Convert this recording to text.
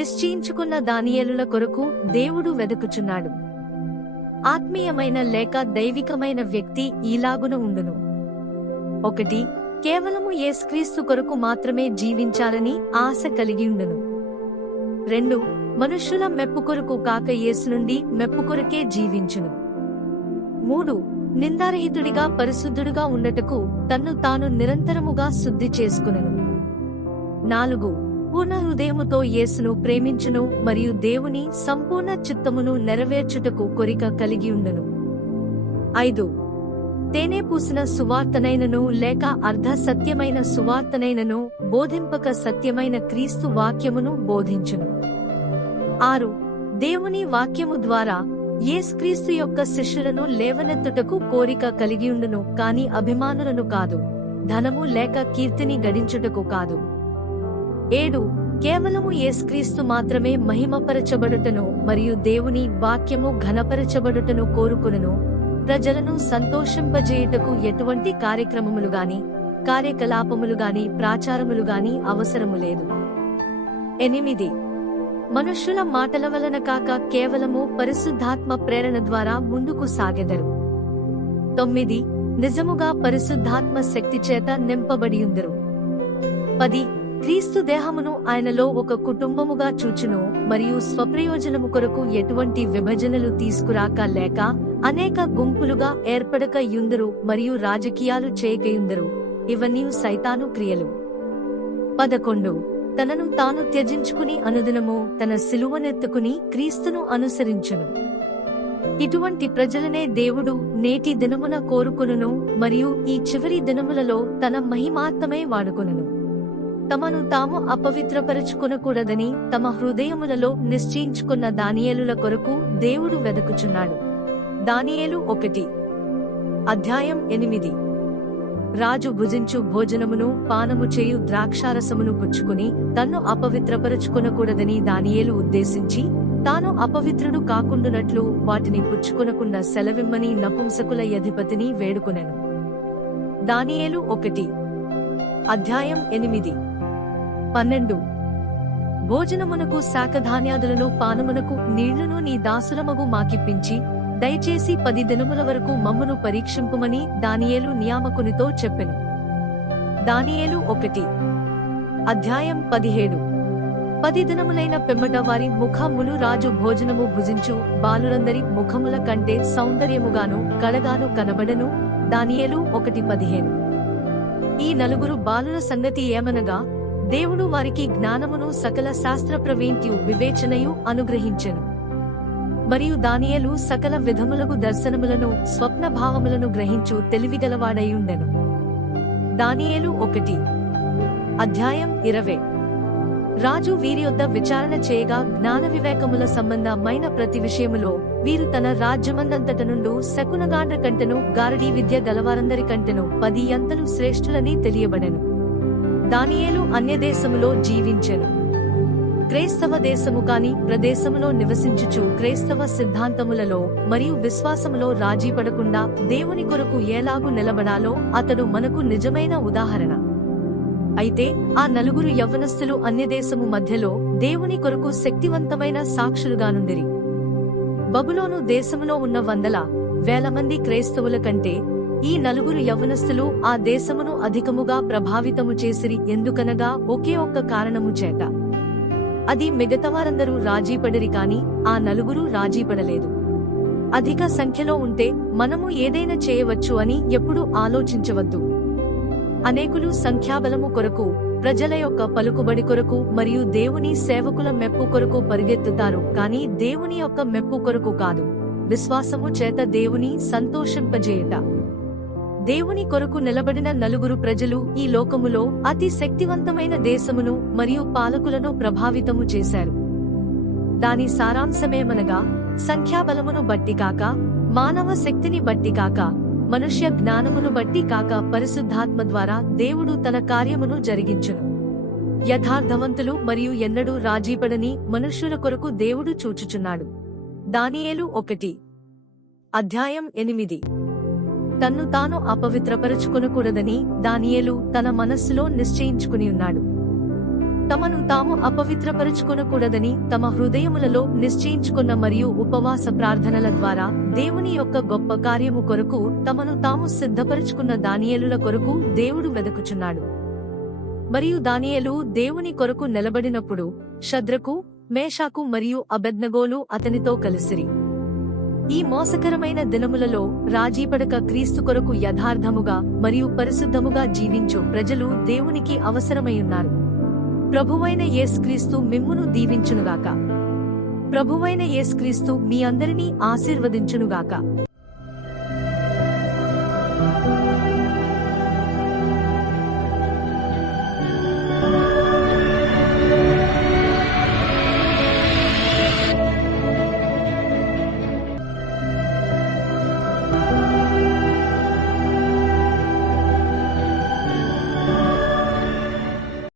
నిశ్చయించుకున్న దానియేలుల కొరకు దేవుడు వెదకుచున్నాడు. ఆత్మీయమైన లేక దైవికమైన వ్యక్తి ఈలాగున ఉండును. 1. కేవలము యేసుక్రీస్తు కొరకు మాత్రమే జీవించాలని ఆశ కలిగియుండును. 2. మనుష్యుల మెప్పు కొరకు కాక యేసు నుండి మెప్పు కొరకే జీవించును. 3. నిందారహితుడిగా పరిశుద్ధుడుగా ఉండటకు తన్ను తాను నిరంతరముగా శుద్ధి చేసుకునను. 4. పూర్ణ హృదయముతో యేసును ప్రేమించును మరియు దేవుని సంపూర్ణ చిత్తమును నెరవేర్చుటకు కోరిక కలిగియుండును. 5. తేనె పూసిన సువార్తనైనను లేక అర్ధ సత్యమైన సువార్తనైనను బోధింపక సత్యమైన క్రీస్తు వాక్యమును బోధించును. 6. దేవుని వాక్యము ద్వారా యేసుక్రీస్తు యొక్క శిష్యులను లేవనెత్తుటకు కోరిక కలిగియుండును, కాని అభిమానులను కాదు, ధనము లేక కీర్తిని గడించుటకు కాదు. 7. కేవలము యేసుక్రీస్తు మాత్రమే మహిమపరచబడుటను మరియు దేవుని వాక్యము ఘనపరచబడుటను కోరుకును. ప్రజలను సంతోషింపజేయుటకు ఎటువంటి కార్యక్రమములుగాని కార్యకలాపములుగాని ప్రాచారములుగాని అవసరము లేదు. 8. మనుష్యుల మాటల వలన కాక కేవలము పరిశుద్ధాత్మ ప్రేరణ ద్వారా ముందుకు సాగెదరు. 9. నిజముగా పరిశుద్ధాత్మ శక్తి చేత నింపబడియుందరు. 10. క్రీస్తు దేహమును ఆయనలో ఒక కుటుంబముగా చూచును మరియు స్వప్రయోజనము కొరకు ఎటువంటి విభజనలు తీసుకురాక లేక అనేక గుంపులుగా ఏర్పడక యుందరు మరియు రాజకీయాలు చేయకయుందరు. ఇవన్నీ సైతాను క్రియలు. 11. తనను తాను త్యజించుకుని అనుదినము తన సిలువనెత్తుకుని క్రీస్తును అనుసరించును. ఇటువంటి ప్రజలనే దేవుడు నేటి దినమున కోరుకొనును మరియు ఈ చివరి దినములలో తన మహిమార్థమై వాడుకొనును. తమను తాము అపవిత్రపరచుకొనకూడదని తమ హృదయములలో నిశ్చయించుకున్న దానియేలుల కొరకు దేవుడు వెదకుచున్నాడు. దానియేలు 1. అధ్యాయం 8. రాజు భుజించు భోజనమును పానము చేయు ద్రాక్షారసమును పుచ్చుకుని తన్ను అపవిత్రపరచుకొనకూడదని దానియేలు ఉద్దేశించి తాను అపవిత్రుడు కాకుండునట్లు వాటిని పుచ్చుకొనకుండా సెలవిమ్మని నపుంసకుల అధిపతిని వేడుకొనెను. దానియేలు 1. అధ్యాయం 8. 12. భోజనమునకు శాకధాన్యాదులను పానమునకు నీళ్లును నీ దాసులమగు మాకిప్పించి దయచేసి 10 దినముల వరకు మమ్మును పరీక్షింపుమని దానియేలు నియామకునితో చెప్పెను. దానియేలు 1. అధ్యాయం 17. 10 దినములైన పిమ్మట వారి ముఖములు రాజు భోజనము భుజించు బాలురందరి ముఖముల కంటే సౌందర్యముగాను కళగాను కనబడెను. దానియేలు 1:15. ఈ 4 బాలుల సంగతి ఏమనగా దేవుడు వారికి జ్ఞానమును సకల శాస్త్ర ప్రవీణ్యు వివేచనయు అనుగ్రహించెను. మరియు దానియేలు సకల విధములగు దర్శనములను స్వప్న భావములను గ్రహించు తెలివిగలవాడయుండెను. దానియేలు 1. అధ్యాయం 20. రాజు వీరి యొద్ద విచారణ చేయగా జ్ఞాన వివేకముల సంబంధమైన ప్రతి విషయములో వీరు తన రాజ్యమందంతట నుండు శకునగాండ్ర కంటెను గారడీ విద్య గలవారందరి కంటెను 10 అంతలు శ్రేష్ఠులని తెలియబడెను. దానియేలు అన్యదేశములో జీవించెను. క్రైస్తవ దేశము కాని ప్రదేశములో నివసించుచు క్రైస్తవ సిద్ధాంతములలో మరియు విశ్వాసములో రాజీపడకుండా దేవుని కొరకు ఎలాగు నిలబడాలో అతడు మనకు నిజమైన ఉదాహరణ. అయితే ఆ 4 యవ్వనస్తులు అన్యదేశము మధ్యలో దేవుని కొరకు శక్తివంతమైన సాక్షులుగానుండిరి. బబులోను దేశములో ఉన్న 100,000 మంది క్రైస్తవుల కంటే ఈ 4 యవ్వనస్తులు ఆ దేశమును అధికముగా ప్రభావితము చేసిరి. ఎందుకనగా ఒకే ఒక్క కారణము చేత. అది మిగతావారందరూ రాజీపడిరి కాని ఆ 4 రాజీపడలేదు. అధిక సంఖ్యలో ఉంటే మనము ఏదైనా చేయవచ్చు అని ఎప్పుడూ ఆలోచించవద్దు. అనేకులు సంఖ్యాబలము కొరకు, ప్రజల యొక్క పలుకుబడి కొరకు మరియు దేవుని సేవకుల మెప్పు కొరకు పరిగెత్తుతారు, కాని దేవుని యొక్క మెప్పు కొరకు కాదు. విశ్వాసము చేత దేవుని సంతోషింపజేయుట. దేవుని కొరకు నిలబడిన 4 ప్రజలు ఈ లోకములో అతి శక్తివంతమైన దేశమును మరియు పాలకులను ప్రభావితము చేశారు. దాని సారాంశమేమనగా సంఖ్యాబలమును బట్టి కాక, మానవ శక్తిని బట్టి కాక, మనుష్య జ్ఞానమును బట్టి కాక పరిశుద్ధాత్మ ద్వారా దేవుడు తన కార్యమును జరిగించును. యథార్థవంతులు మరియు ఎన్నడూ రాజీపడని మనుష్యుల కొరకు దేవుడు చూచుచున్నాడు. దానియేలు 1. అధ్యాయం 8. తన్ను తాను అపవిత్రపరచుకొనకూడదని దానియేలు తన మనస్సులో నిశ్చయించుకుని ఉన్నాడు. తమను తాము అపవిత్రపరుచుకొనకూడదని తమ హృదయములలో నిశ్చయించుకున్న మరియు ఉపవాస ప్రార్థనల ద్వారా దేవుని యొక్క గొప్ప కార్యము కొరకు తమను తాము సిద్ధపరుచుకున్న దానియేలుల కొరకు దేవుడు వెదకుచున్నాడు. మరియు దానియేలు దేవుని కొరకు నిలబడినప్పుడు షద్రకు, మేషాకు మరియు అబేద్నెగోలు అతనితో కలిసిరి. ఈ మోసకరమైన దినములలో రాజీపడక క్రీస్తు కొరకు యథార్థముగా మరియు పరిశుద్ధముగా జీవించు ప్రజలు దేవునికి అవసరమైయున్నారు. ప్రభువైన యేసుక్రీస్తు మిమ్మును దీవించునుగాక. ప్రభువైన యేసుక్రీస్తు మీ అందరినీ ఆశీర్వదించునుగాక.